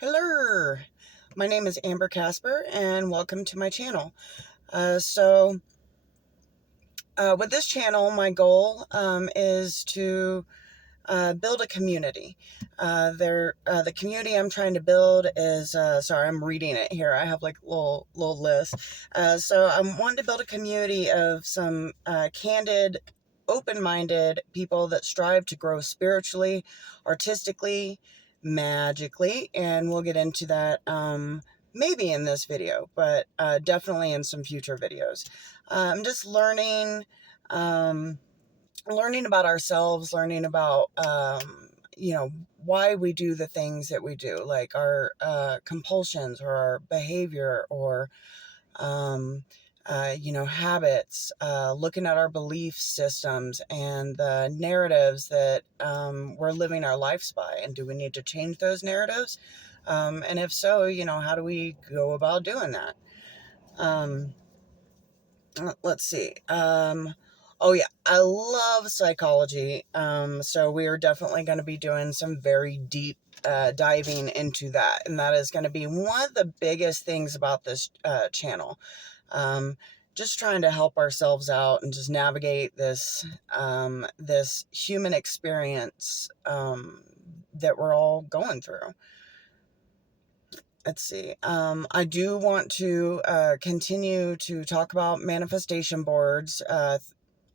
Hello, my name is Amber Casper and welcome to my channel. With this channel, my goal is to build a community. The community I'm trying to build is, sorry, I'm reading it here. I have like a little list. So I'm wanting to build a community of some candid, open-minded people that strive to grow spiritually, artistically, magically, and we'll get into that maybe in this video, but definitely in some future videos. I'm just um, learning about ourselves, learning about, why we do the things that we do, like our compulsions or our behavior or, um, habits, looking at our belief systems and the narratives that we're living our lives by. And do we need to change those narratives? And if so, how do we go about doing that? Um, let's see. Oh yeah, I love psychology. So we are definitely going to be doing some very deep diving into that, and that is going to be one of the biggest things about this channel. Just trying to help ourselves out and just navigate this human experience that we're all going through. Let's see. I do want to continue to talk about manifestation boards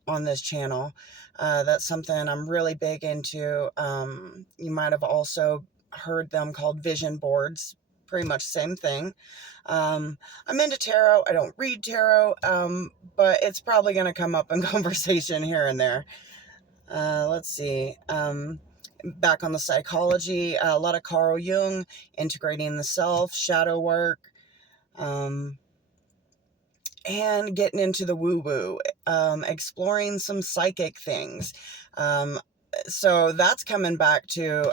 on this channel. That's something I'm really big into. You might have also heard them called vision boards. Pretty much same thing. I'm into tarot. I don't read tarot, but it's probably going to come up in conversation here and there. Let's see. Back on the psychology, a lot of Carl Jung, integrating the self, shadow work, um, and getting into the woo-woo, exploring some psychic things. Um, so that's coming back to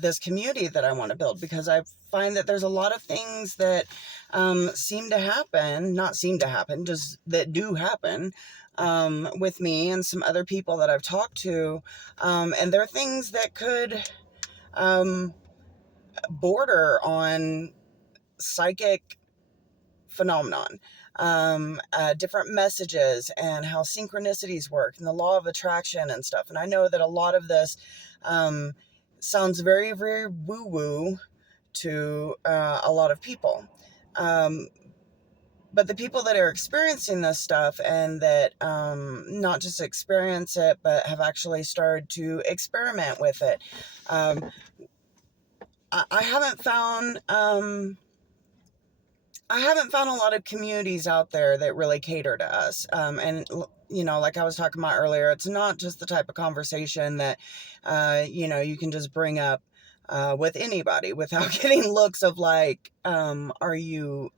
this community that I want to build, because I find that there's a lot of things that not seem to happen, just that do happen with me and some other people that I've talked to. And there are things that could um, border on psychic phenomenon, different messages and how synchronicities work and the law of attraction and stuff. And I know that a lot of this um, sounds very, very woo-woo to a lot of people. Um, but the people that are experiencing this stuff and that not just experience it, but have actually started to experiment with it, I haven't found a lot of communities out there that really cater to us. Like I was talking about earlier, it's not just the type of conversation that, you can just bring up with anybody without getting looks of like, are you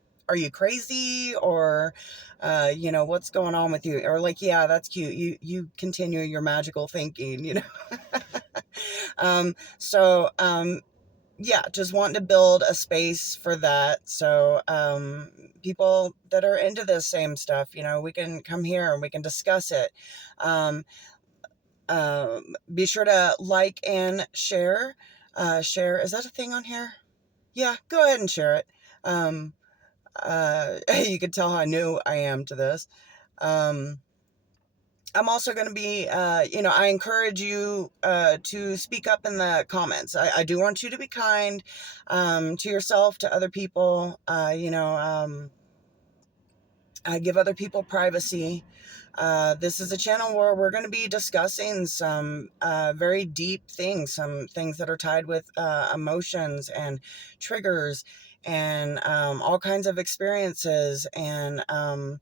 crazy? Or, what's going on with you? Or like, yeah, that's cute. You continue your magical thinking. So, yeah, just wanting to build a space for that. So people that are into this same stuff, we can come here and we can discuss it. Um, be sure to like and share. Share, is that a thing on here? Yeah, go ahead and share it. Um, you can tell how new I am to this. I'm also going to be, I encourage you to speak up in the comments. I do want you to be kind to yourself, to other people, give other people privacy. This is a channel where we're going to be discussing some very deep things, some things that are tied with emotions and triggers and all kinds of experiences, and I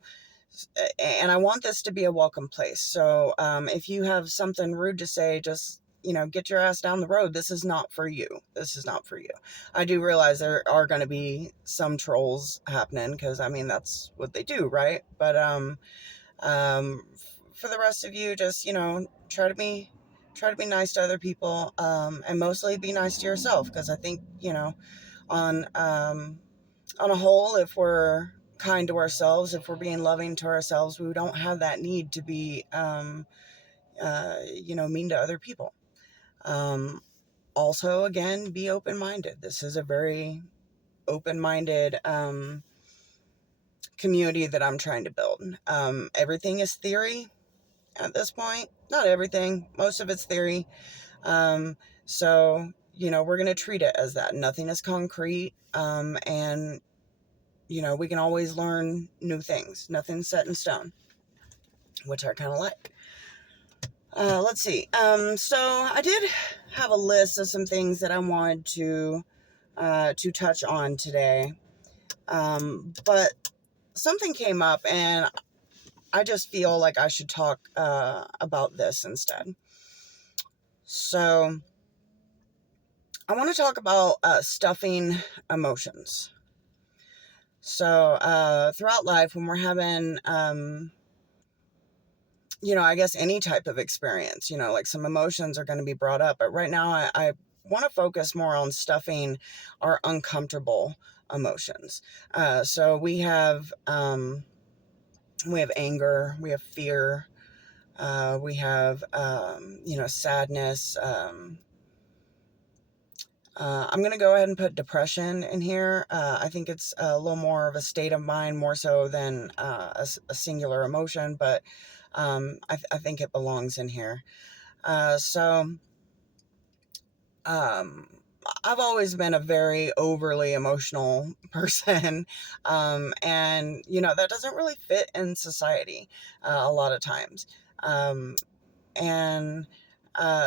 want this to be a welcome place. So if you have something rude to say, just, get your ass down the road. This is not for you. This is not for you. I do realize there are going to be some trolls happening, because I mean, that's what they do, right? But um, for the rest of you, just, try to be nice to other people, and mostly be nice to yourself, because I think, on on a whole, if we're kind to ourselves, if we're being loving to ourselves, we don't have that need to be, mean to other people. Um, Also, again, be open-minded. This is a very open-minded community that I'm trying to build. Everything is theory at this point. Not everything, most of it's theory. So, we're going to treat it as that. Nothing is concrete. And, we can always learn new things. Nothing's set in stone, which I kind of like. Let's see. So I did have a list of some things that I wanted to touch on today. But something came up and I just feel like I should talk about this instead. So I want to talk about stuffing emotions. So throughout life, when we're having, I guess any type of experience, like some emotions are going to be brought up. But right now, I want to focus more on stuffing our uncomfortable emotions. So we have anger, we have fear, we have, sadness. I'm going to go ahead and put depression in here. I think it's a little more of a state of mind, more so than a singular emotion, but I think it belongs in here. So I've always been a very overly emotional person, and, that doesn't really fit in society a lot of times. And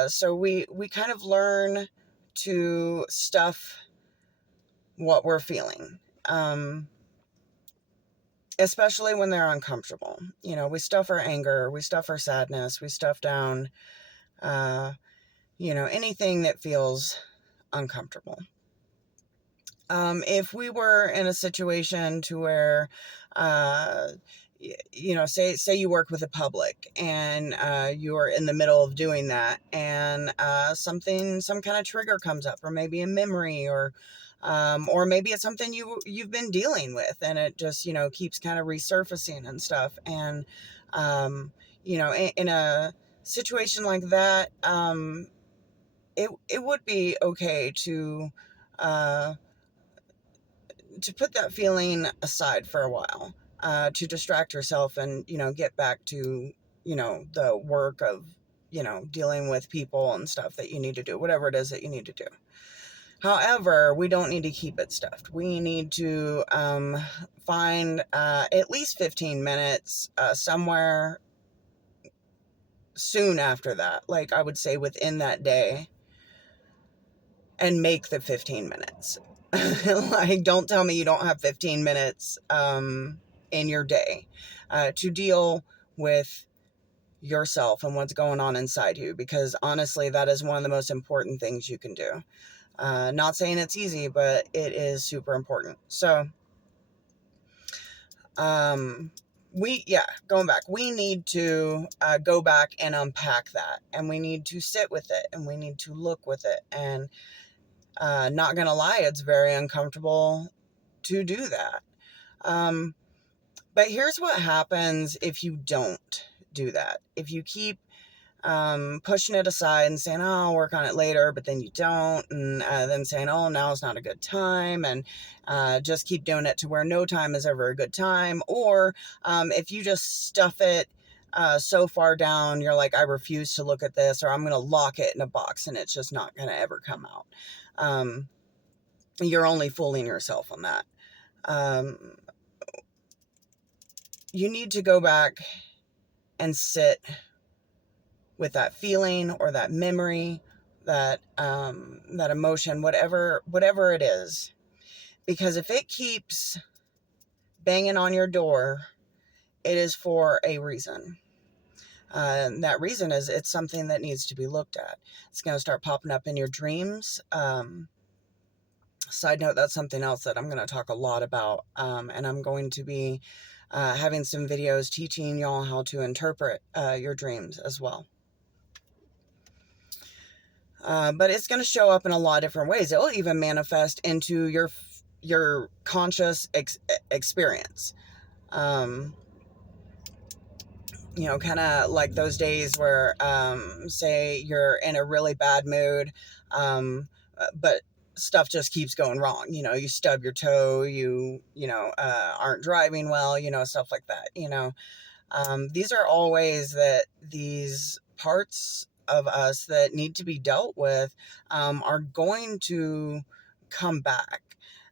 so we kind of learn to stuff what we're feeling, especially when they're uncomfortable. We stuff our anger, we stuff our sadness, we stuff down, anything that feels uncomfortable. If we were in a situation to where, say you work with the public and you are in the middle of doing that, and some kind of trigger comes up, or maybe a memory, or maybe it's something you've been dealing with, and it just keeps kind of resurfacing and stuff. And in a situation like that, it would be okay to put that feeling aside for a while, to distract yourself and, get back to, the work of, dealing with people and stuff that you need to do, whatever it is that you need to do. However, we don't need to keep it stuffed. We need to find at least 15 minutes somewhere soon after that, like I would say within that day, and make the 15 minutes. Like, don't tell me you don't have 15 minutes in your day to deal with yourself and what's going on inside you, because honestly, that is one of the most important things you can do. Not saying it's easy, but it is super important. So, going back, we need to go back and unpack that, and we need to sit with it, and we need to look with it. And not gonna lie, it's very uncomfortable to do that. But here's what happens if you don't do that. If you keep pushing it aside and saying, oh, I'll work on it later, but then you don't, and then saying, oh, now's not a good time, and just keep doing it to where no time is ever a good time. Or if you just stuff it so far down, you're like, I refuse to look at this, or I'm going to lock it in a box and it's just not going to ever come out. You're only fooling yourself on that. You need to go back and sit with that feeling or that memory, that emotion, whatever it is. Because if it keeps banging on your door, it is for a reason. And that reason is it's something that needs to be looked at. It's going to start popping up in your dreams. Side note, that's something else that I'm going to talk a lot about. And I'm going to be having some videos teaching y'all how to interpret your dreams as well. But it's going to show up in a lot of different ways. It will even manifest into your conscious experience. Kind of like those days where, say you're in a really bad mood, But stuff just keeps going wrong. You stub your toe, aren't driving well, stuff like that. These are all ways that these parts of us that need to be dealt with are going to come back.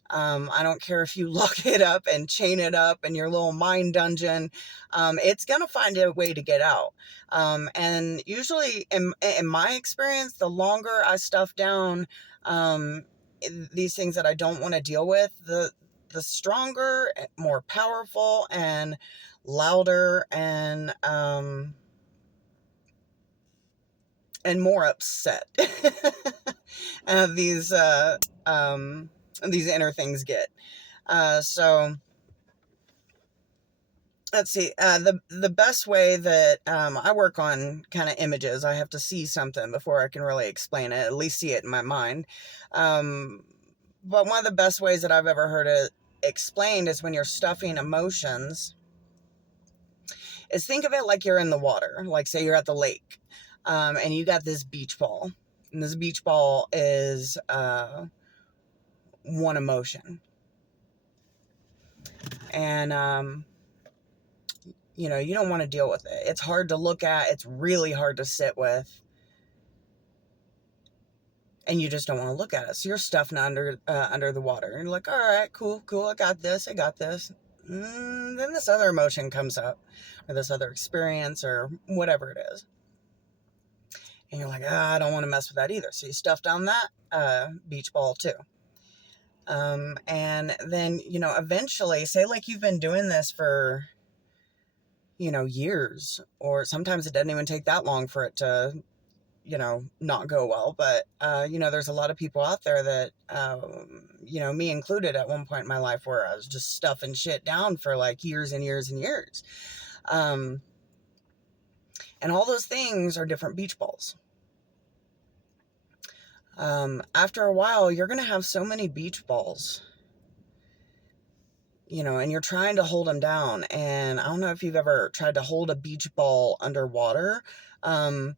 I don't care if you lock it up and chain it up in your little mind dungeon. It's going to find a way to get out. And usually, in my experience, the longer I stuff down these things that I don't want to deal with, the stronger, more powerful, and louder and more upset these inner things get. So let's see. The best way that I work on kind of images, I have to see something before I can really explain it, at least see it in my mind. But one of the best ways that I've ever heard it explained is when you're stuffing emotions, is think of it like you're in the water. Like, say you're at the lake, and you got this beach ball. And this beach ball is one emotion. And, you don't want to deal with it. It's hard to look at. It's really hard to sit with. And you just don't want to look at it. So you're stuffing under the water. And you're like, all right, cool. I got this. Then this other emotion comes up, or this other experience, or whatever it is. And you're like, I don't want to mess with that either. So you stuff down that beach ball too. And then, eventually, say like you've been doing this for, years, or sometimes it doesn't even take that long for it to, not go well. But, there's a lot of people out there that, me included at one point in my life, where I was just stuffing shit down for like years and years and years. And all those things are different beach balls. After a while, you're going to have so many beach balls, and you're trying to hold them down. And I don't know if you've ever tried to hold a beach ball underwater. But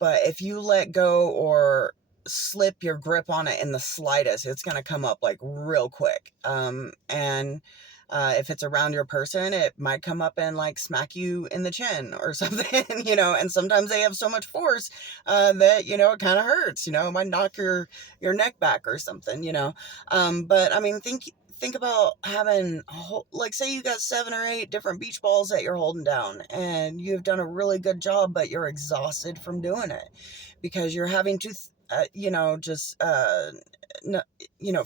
if you let go or slip your grip on it in the slightest, it's going to come up like real quick. If it's around your person, it might come up and like smack you in the chin or something, and sometimes they have so much force that, it kind of hurts, it might knock your neck back or something, but I mean, think about having, like, say you got 7 or 8 different beach balls that you're holding down, and you've done a really good job, but you're exhausted from doing it because you're having to,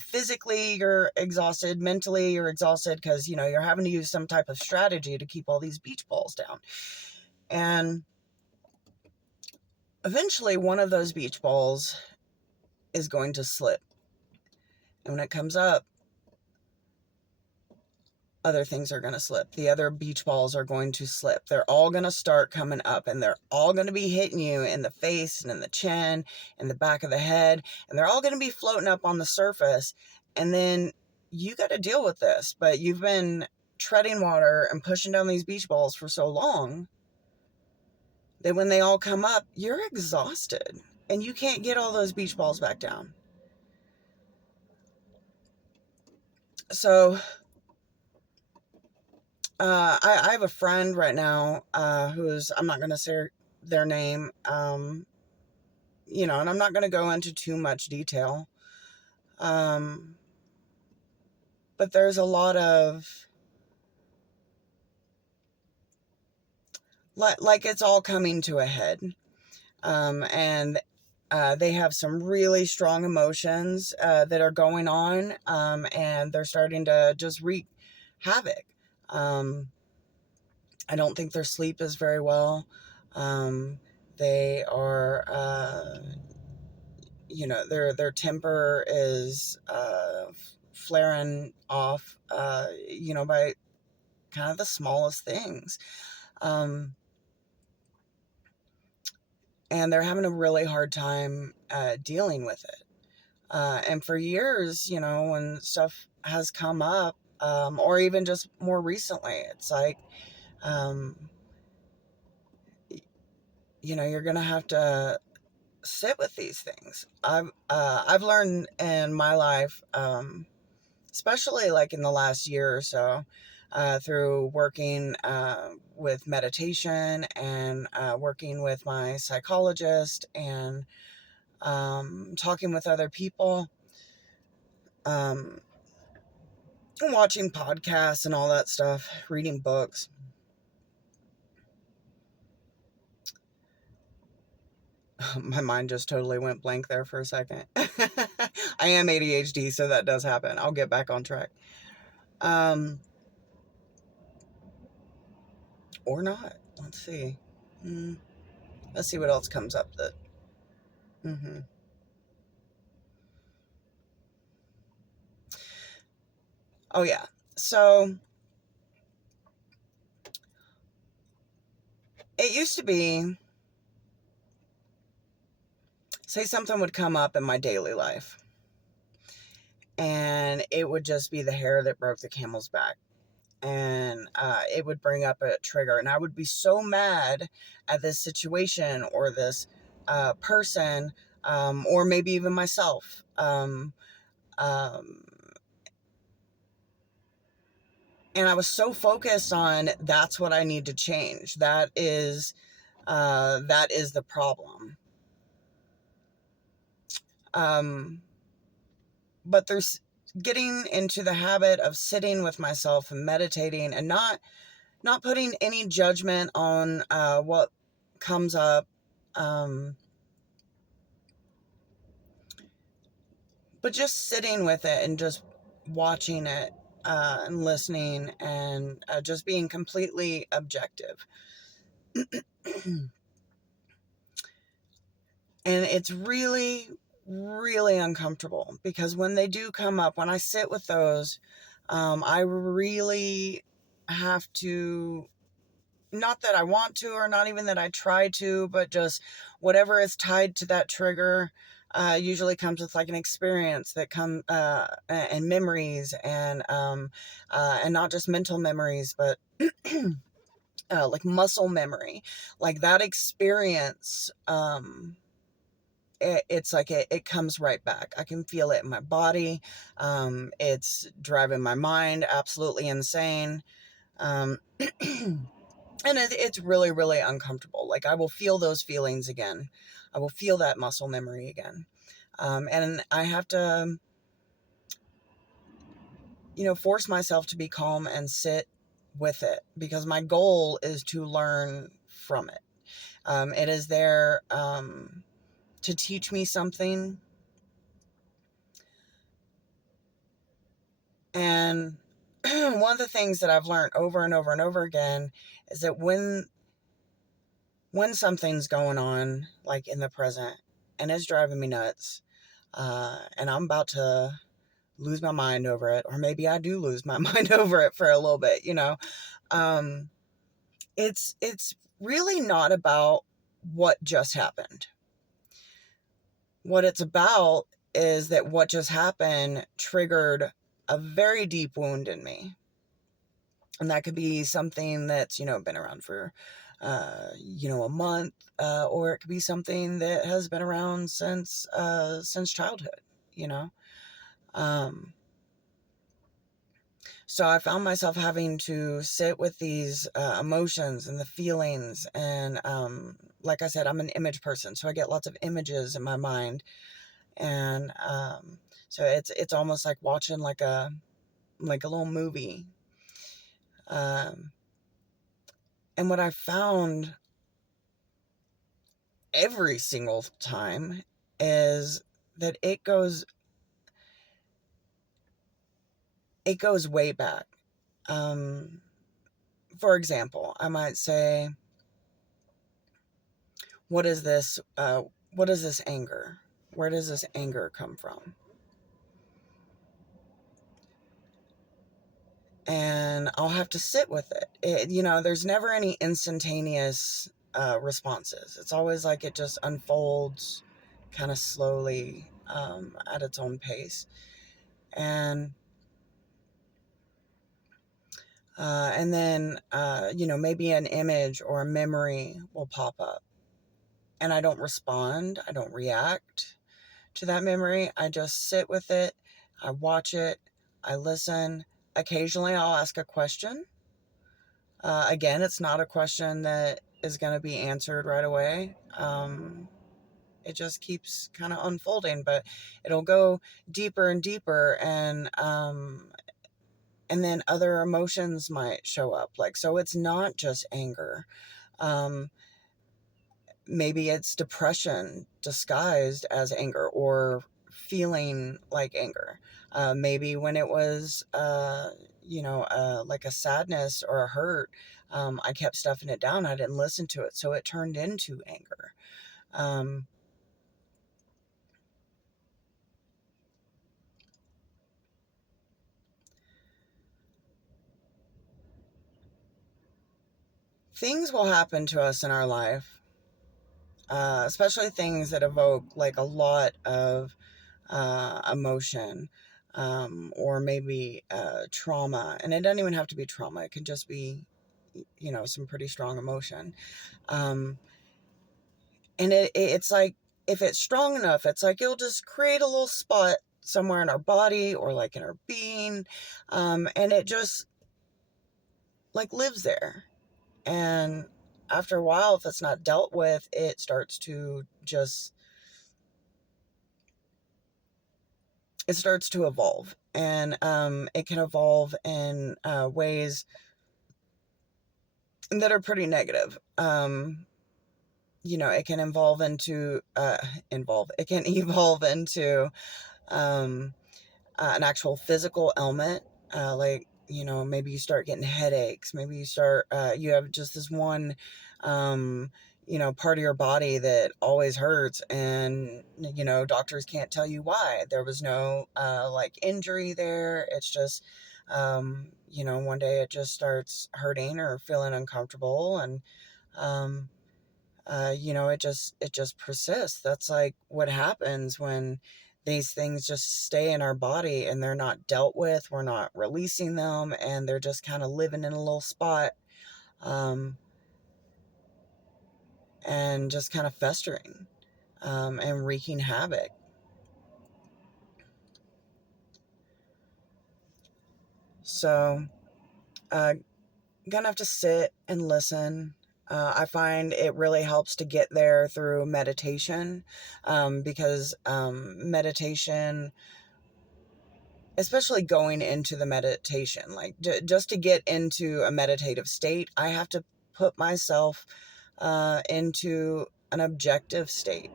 physically you're exhausted, mentally you're exhausted because, you're having to use some type of strategy to keep all these beach balls down. And eventually one of those beach balls is going to slip. And when it comes up, other things are going to slip. The other beach balls are going to slip. They're all going to start coming up, and they're all going to be hitting you in the face and in the chin and the back of the head. And they're all going to be floating up on the surface. And then you got to deal with this. But you've been treading water and pushing down these beach balls for so long that when they all come up, you're exhausted. And you can't get all those beach balls back down. So I have a friend right now who's, I'm not going to say their name, and I'm not going to go into too much detail. But there's a lot of, like it's all coming to a head. And they have some really strong emotions that are going on, and they're starting to just wreak havoc. I don't think their sleep is very well. They are, their temper is flaring off, by kind of the smallest things. And they're having a really hard time dealing with it. And for years, when stuff has come up, or even just more recently, it's like, you're going to have to sit with these things. I've learned in my life, especially like in the last year or so, through working with meditation and working with my psychologist and talking with other people, um, watching podcasts and all that stuff, reading books. My mind just totally went blank there for a second. I am ADHD, so that does happen. I'll get back on track. Or not. Let's see. Let's see what else comes up that. Mm-hmm. Oh, yeah. So it used to be, say something would come up in my daily life, and it would just be the hair that broke the camel's back. And it would bring up a trigger, and I would be so mad at this situation or this person, or maybe even myself. And I was so focused on that's what I need to change. That is the problem. But there's getting into the habit of sitting with myself and meditating and not putting any judgment on what comes up, but just sitting with it and just watching it and listening and just being completely objective. And it's really, really uncomfortable because when they do come up, when I sit with those, I really have to, not that I want to or not even that I try to, but just whatever is tied to that trigger usually comes with like an experience that come and memories and not just mental memories, but like muscle memory, like that experience. It's like it comes right back. I can feel it in my body. It's driving my mind absolutely insane. Um, and it's really, really uncomfortable. Like I will feel those feelings again. I will feel that muscle memory again. And I have to, force myself to be calm and sit with it because my goal is to learn from it. It is there to teach me something. And one of the things that I've learned over and over and over again is that when something's going on, like in the present, and it's driving me nuts, and I'm about to lose my mind over it, or maybe I do lose my mind over it for a little bit, um, it's really not about what just happened. What it's about is that what just happened triggered a very deep wound in me. And that could be something that's, been around for, a month, or it could be something that has been around since childhood, you know? Um, so I found myself having to sit with these emotions and the feelings. And like I said, I'm an image person, so I get lots of images in my mind. And so it's almost like watching like a little movie. Um, and what I found every single time is that it goes way back. Um, for example, I might say, what is this? What is this anger? Where does this anger come from? And I'll have to sit with it. There's never any instantaneous responses. It's always like it just unfolds kind of slowly at its own pace. And then, maybe an image or a memory will pop up. and I don't respond, I don't react to that memory. I just sit with it, I watch it, I listen. Occasionally, I'll ask a question. Again, it's not a question that is going to be answered right away. It just keeps kind of unfolding, but it'll go deeper and deeper, and then other emotions might show up. Like, so it's not just anger. Um, Maybe it's depression disguised as anger, or feeling like anger. Maybe when it was, like a sadness or a hurt, I kept stuffing it down. I didn't listen to it. So it turned into anger. Um, Things will happen to us in our life, especially things that evoke like a lot of emotion, or maybe trauma. And it doesn't even have to be trauma, it can just be, some pretty strong emotion. Um, and it's like, if it's strong enough, it's like it'll just create a little spot somewhere in our body or like in our being. And it just like lives there. And after a while, if it's not dealt with, it starts to just, it starts to evolve. And it can evolve in ways that are pretty negative. It can it can evolve into um, an actual physical ailment. Like, maybe you start getting headaches. Maybe you have just this one, part of your body that always hurts. And, doctors can't tell you why. There was no, like, injury there. It's just, one day it just starts hurting or feeling uncomfortable. And, um, it just persists. That's like what happens when these things just stay in our body and they're not dealt with. We're not releasing them, and they're just kind of living in a little spot, um, and just kind of festering, and wreaking havoc. So, uh, gonna have to sit and listen. I find it really helps to get there through meditation, because meditation, especially going into the meditation, like just to get into a meditative state, I have to put myself into an objective state,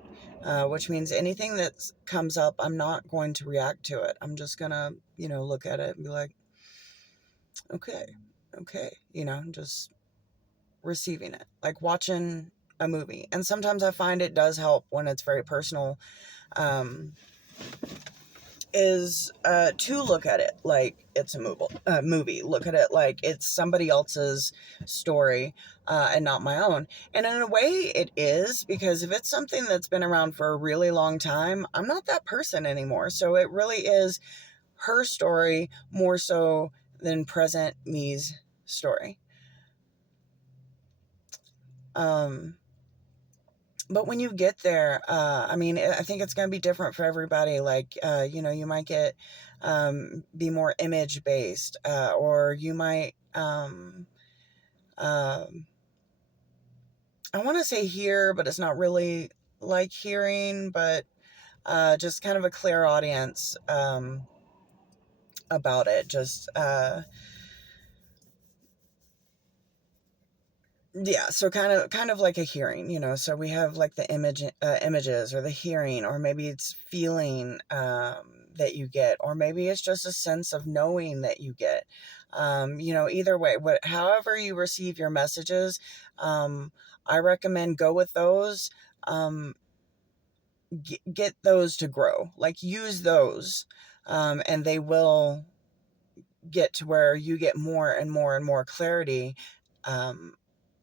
which means anything that comes up, I'm not going to react to it. I'm just gonna, look at it and be like, okay, okay, just receiving it, like watching a movie. And sometimes I find it does help when it's very personal. Um, is to look at it like it's a movie. Look at it like it's somebody else's story, and not my own. And in a way, it is, because if it's something that's been around for a really long time, I'm not that person anymore. So it really is her story more so than present me's story. Um, but when you get there, I mean, I think it's going to be different for everybody. Like, you might be more image based, or you might, um, I want to say hear, but it's not really like hearing, but just kind of a clear audience, about it. Just, yeah, so kind of like a hearing, so we have like the images, or the hearing, or maybe it's feeling, that you get, or maybe it's just a sense of knowing that you get. Either way, however you receive your messages, I recommend go with those. um, get those to grow, like use those, and they will get to where you get more and more and more clarity, um,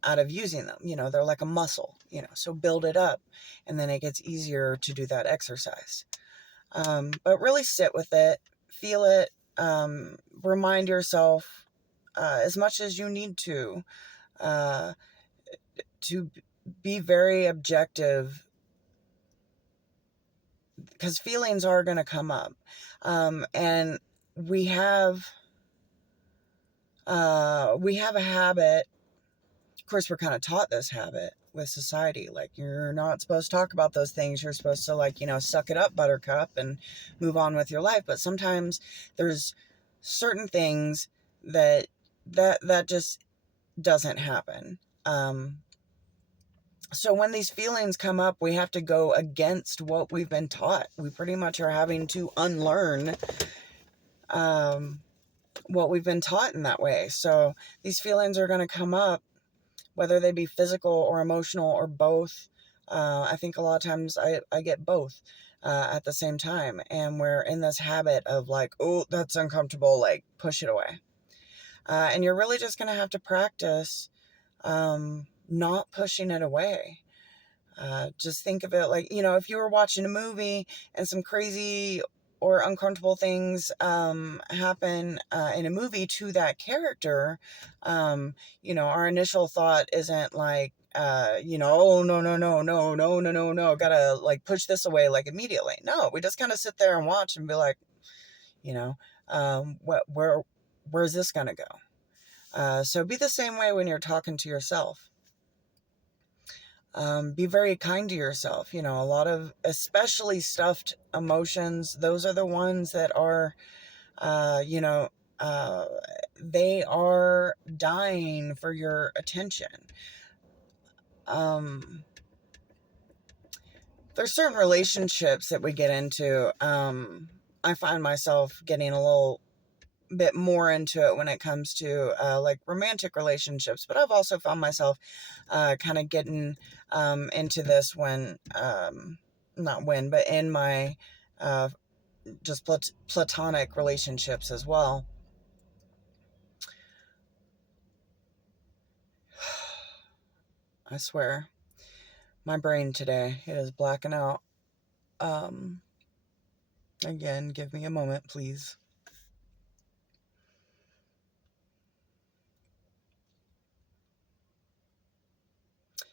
out of using them. They're like a muscle, so build it up, and then it gets easier to do that exercise. But really sit with it, feel it, remind yourself, as much as you need uh, to be very objective, because feelings are going to come up. And we have a habit. Of course, we're kind of taught this habit with society. Like, you're not supposed to talk about those things. You're supposed to, like, suck it up, buttercup, and move on with your life. But sometimes there's certain things that just doesn't happen. So when these feelings come up, we have to go against what we've been taught. We pretty much are having to unlearn what we've been taught in that way. So these feelings are going to come up, whether they be physical or emotional or both. I think a lot of times I get both at the same time. And we're in this habit of like, oh, that's uncomfortable, like push it away. And you're really just going to have to practice not pushing it away. Just think of it like, if you were watching a movie and some crazy or uncomfortable things happen in a movie to that character, our initial thought isn't like, oh, no, no, no, no, no, no, no, no, gotta like push this away like immediately. No, we just kind of sit there and watch and be like, where's this gonna go? So be the same way when you're talking to yourself. Be very kind to yourself. A lot of, especially stuffed emotions, those are the ones that are, they are dying for your attention. There's certain relationships that we get into. I find myself getting a little bit more into it when it comes to like romantic relationships, but I've also found myself kind of getting into this when not when, but in my just platonic relationships as well. I swear, my brain today, it is blacking out. Again, give me a moment, please.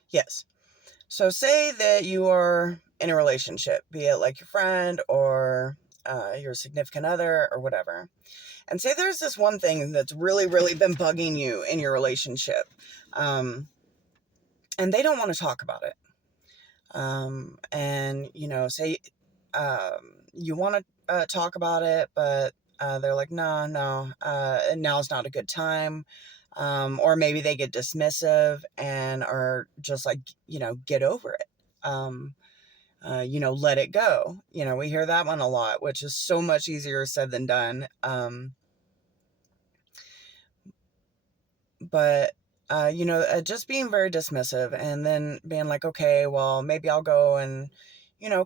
Yes. So say that you are in a relationship, be it like your friend or your significant other or whatever. And say there's this one thing that's really, really been bugging you in your relationship. And they don't want to talk about it. And, say you want to talk about it, but they're like, no, now's not a good time. Or maybe they get dismissive and are just like, get over it. Let it go. We hear that one a lot, which is so much easier said than done. But just being very dismissive and then being like, okay, well, maybe I'll go and,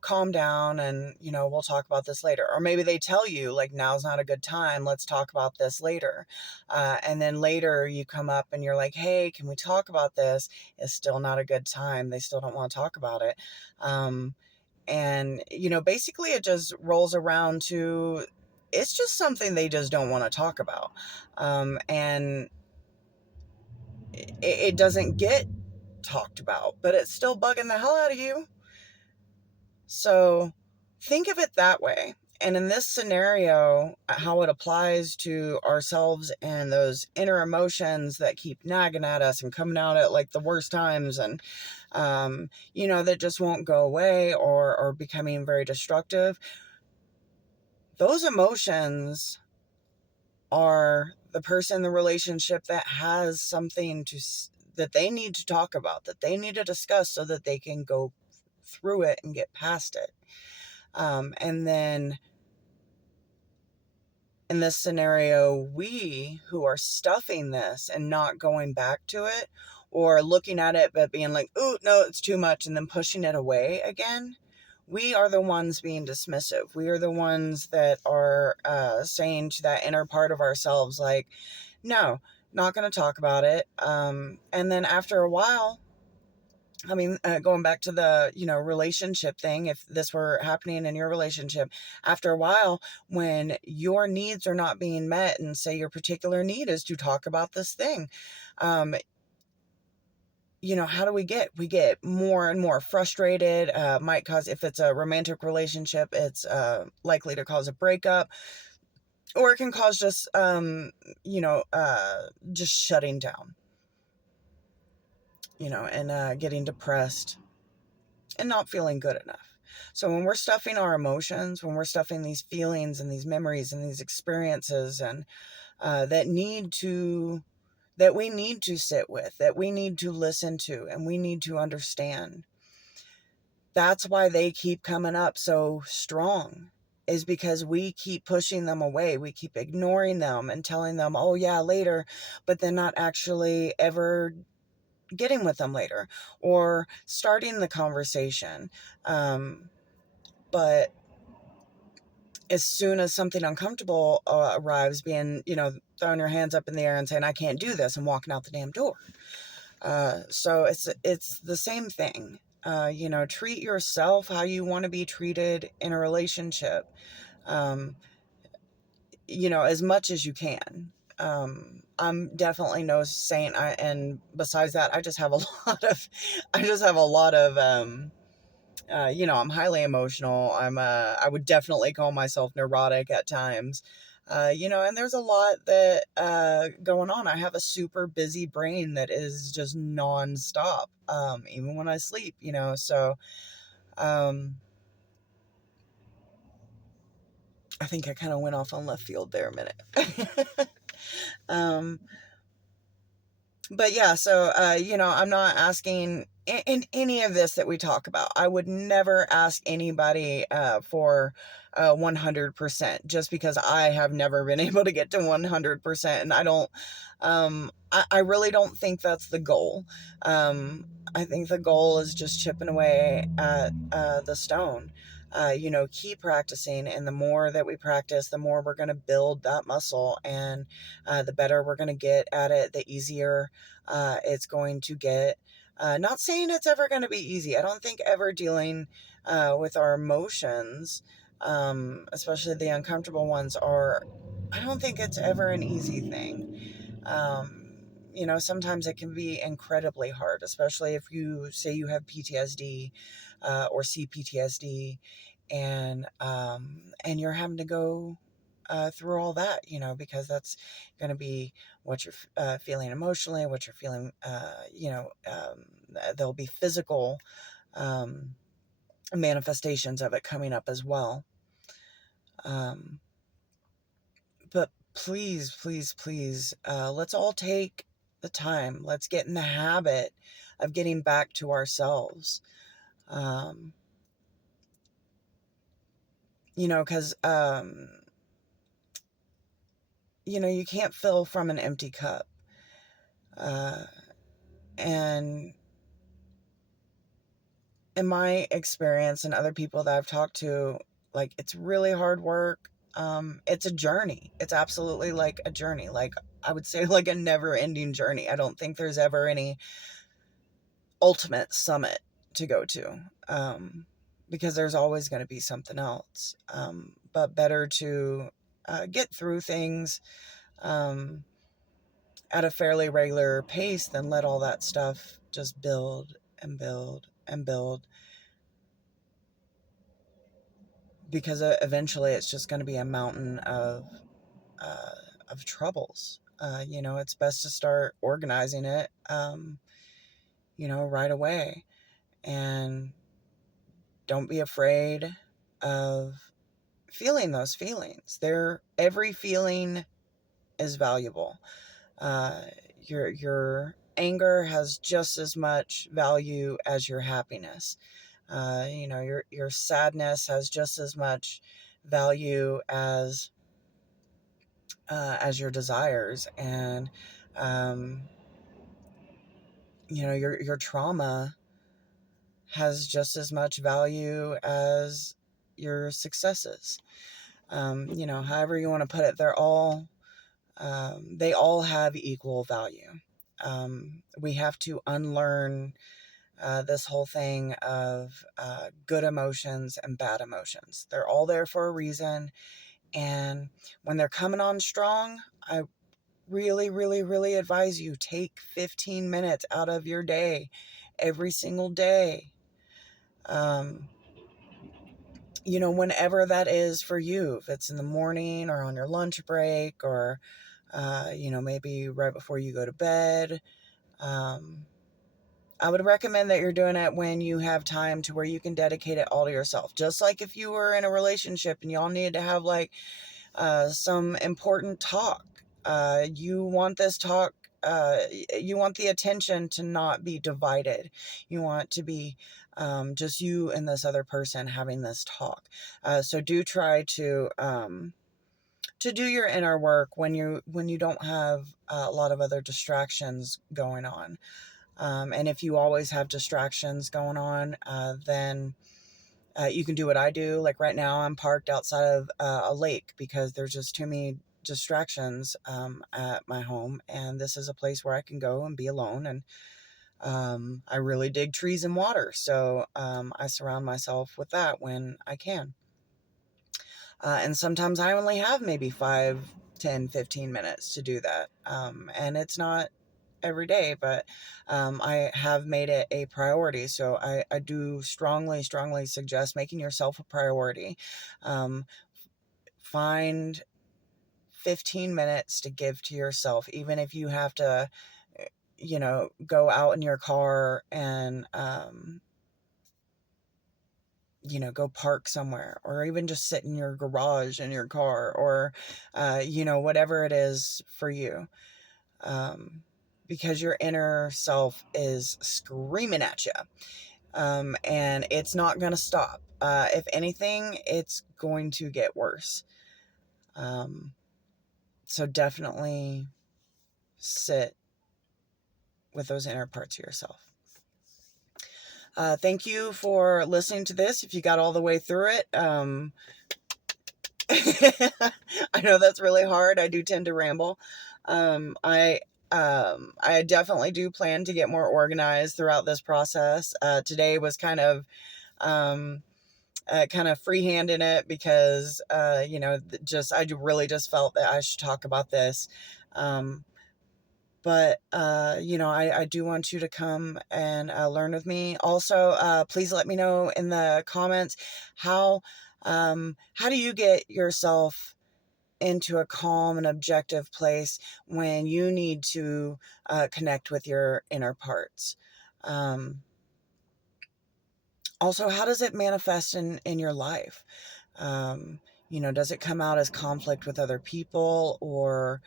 calm down and, we'll talk about this later. Or maybe they tell you like, now's not a good time. Let's talk about this later. And then later you come up and you're like, hey, can we talk about this? It's still not a good time. They still don't want to talk about it. And, basically it just rolls around to, it's just something they just don't want to talk about. And it doesn't get talked about, but it's still bugging the hell out of you. So think of it that way. And in this scenario, how it applies to ourselves and those inner emotions that keep nagging at us and coming out at like the worst times and, that just won't go away or are becoming very destructive. Those emotions are the person in the relationship that has something that they need to talk about, that they need to discuss so that they can go through it and get past it. And then in this scenario, we who are stuffing this and not going back to it or looking at it but being like, oh, no, it's too much, and then pushing it away again, we are the ones being dismissive. We are the ones that are saying to that inner part of ourselves, like, no, not going to talk about it. And then after a while, going back to the, relationship thing, if this were happening in your relationship, after a while, when your needs are not being met and say your particular need is to talk about this thing, how do we get more and more frustrated. Might cause, if it's a romantic relationship, it's likely to cause a breakup, or it can cause just shutting down, and getting depressed and not feeling good enough. So when we're stuffing our emotions, when we're stuffing these feelings and these memories and these experiences, and that we need to sit with, that we need to listen to, and we need to understand, that's why they keep coming up so strong, is because we keep pushing them away. We keep ignoring them and telling them, oh yeah, later, but then not actually ever getting with them later or starting the conversation. But as soon as something uncomfortable arrives, being, throwing your hands up in the air and saying, I can't do this, and walking out the damn door. So it's the same thing. Treat yourself how you want to be treated in a relationship, as much as you can. I'm definitely no saint. And besides that, I just have a lot of, I'm highly emotional. I would definitely call myself neurotic at times. And there's a lot that going on. I have a super busy brain that is just nonstop, even when I sleep. So I think I kind of went off on left field there a minute. um, but yeah, so I'm not asking in any of this that we talk about. I would never ask anybody for 100%, just because I have never been able to get to 100%, and I don't. I really don't think that's the goal. I think the goal is just chipping away at the stone. Keep practicing, and the more that we practice, the more we're going to build that muscle, and the better we're going to get at it, the easier it's going to get. Not saying it's ever going to be easy. I don't think ever dealing with our emotions, especially the uncomfortable ones, I don't think it's ever an easy thing. Sometimes it can be incredibly hard, especially if you say you have PTSD or CPTSD, and you're having to go through all that, because that's going to be what you're feeling emotionally, what you're feeling, there'll be physical um, manifestations of it coming up as well. But please, please, please, let's all take the time. Let's get in the habit of getting back to ourselves. Because, you can't fill from an empty cup. And in my experience and other people that I've talked to, like, it's really hard work. It's a journey. It's absolutely like a journey. Like, I would say, like a never ending journey. I don't think there's ever any ultimate summit to go to, because there's always going to be something else. But better to get through things at a fairly regular pace than let all that stuff just build and build and build, because eventually it's just going to be a mountain of troubles. It's best to start organizing it, right away, and don't be afraid of feeling those feelings. Every feeling is valuable. Uh, your anger has just as much value as your happiness. Your sadness has just as much value as your desires, and your trauma has just as much value as your successes. However you want to put it, they all have equal value. We have to unlearn this whole thing of good emotions and bad emotions. They're all there for a reason, and when they're coming on strong, I really, really, really advise you take 15 minutes out of your day every single day. Whenever that is for you, if it's in the morning or on your lunch break or, maybe right before you go to bed. I would recommend that you're doing it when you have time to where you can dedicate it all to yourself. Just like if you were in a relationship and y'all needed to have like some important talk. You want this talk, you want the attention to not be divided. You want to be just you and this other person having this talk. So do try to do your inner work when you don't have a lot of other distractions going on. And if you always have distractions going on, then you can do what I do. Like right now, I'm parked outside of a lake because there's just too many distractions at my home. And this is a place where I can go and be alone. And I really dig trees and water. So I surround myself with that when I can. And sometimes I only have maybe 5, 10, 15 minutes to do that. And it's not every day, but I have made it a priority. So I do strongly, strongly suggest making yourself a priority. Find 15 minutes to give to yourself, even if you have to, go out in your car and, go park somewhere, or even just sit in your garage in your car, or, whatever it is for you. Because your inner self is screaming at you. And it's not going to stop. If anything, it's going to get worse. So definitely sit with those inner parts of yourself. Thank you for listening to this. If you got all the way through it, I know that's really hard. I do tend to ramble. I definitely do plan to get more organized throughout this process. Today was kind of freehanding it because I really just felt that I should talk about this. But I do want you to come and learn with me. Also, please let me know in the comments how do you get yourself into a calm and objective place when you need to connect with your inner parts. Also, how does it manifest in your life? Does it come out as conflict with other people, or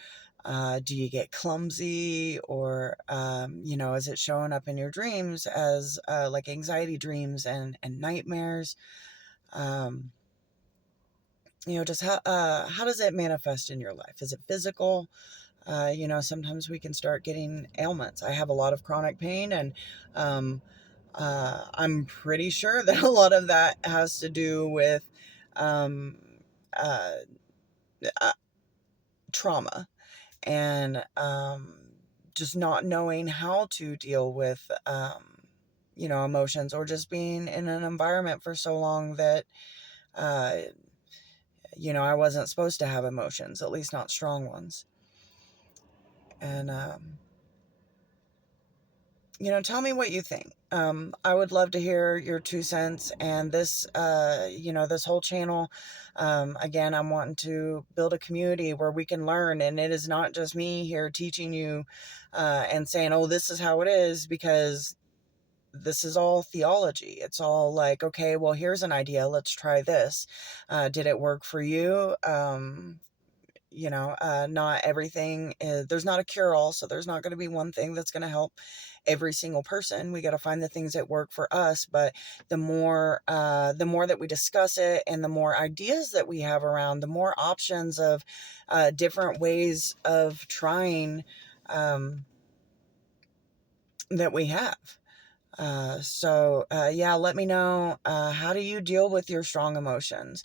do you get clumsy, or, is it showing up in your dreams as like anxiety dreams and nightmares? Just how does it manifest in your life? Is it physical? Sometimes we can start getting ailments. I have a lot of chronic pain, and I'm pretty sure that a lot of that has to do with um, uh, trauma, and just not knowing how to deal with, emotions, or just being in an environment for so long that, uh, I wasn't supposed to have emotions, at least not strong ones. And, tell me what you think. I would love to hear your 2 cents, and this, this whole channel. Again, I'm wanting to build a community where we can learn, and it is not just me here teaching you, and saying, oh, this is how it is, because this is all theology. It's all like, okay, well, here's an idea. Let's try this. Did it work for you? Not everything is, there's not a cure-all, so there's not going to be one thing that's going to help every single person. We got to find the things that work for us. But the more that we discuss it, and the more ideas that we have around, the more options of different ways of trying that we have. Yeah, let me know, how do you deal with your strong emotions?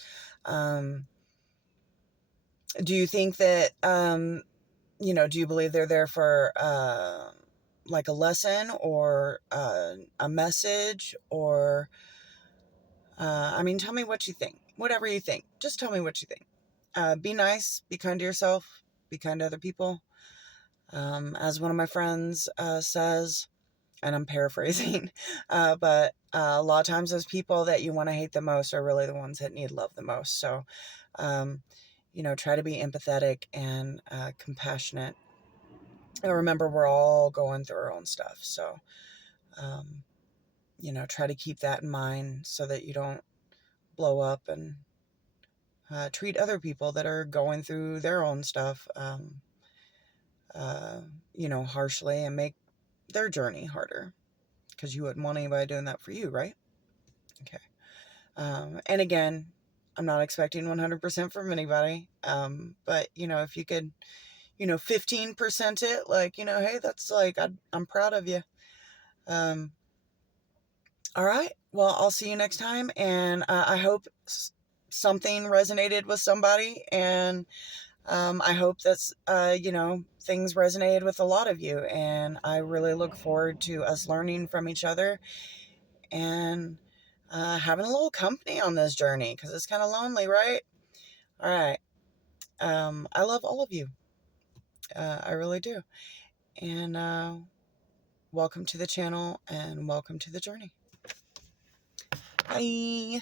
Do you think that, do you believe they're there for, like a lesson, or a message, or, tell me what you think. Whatever you think, just tell me what you think. Be nice, be kind to yourself, be kind to other people. As one of my friends says, and I'm paraphrasing, but a lot of times those people that you want to hate the most are really the ones that need love the most. So, try to be empathetic and compassionate. And remember, we're all going through our own stuff. So, um, try to keep that in mind so that you don't blow up and treat other people that are going through their own stuff, uh, harshly and make their journey harder, because you wouldn't want anybody doing that for you, right? Okay. And again, I'm not expecting 100% from anybody. But if you could, 15% it, like, hey, that's like, I'm proud of you. Um, all right. Well, I'll see you next time. And I hope something resonated with somebody. And I hope that's, things resonated with a lot of you. And I really look forward to us learning from each other and having a little company on this journey, because it's kind of lonely, right? All right. I love all of you. I really do. And welcome to the channel and welcome to the journey. Bye.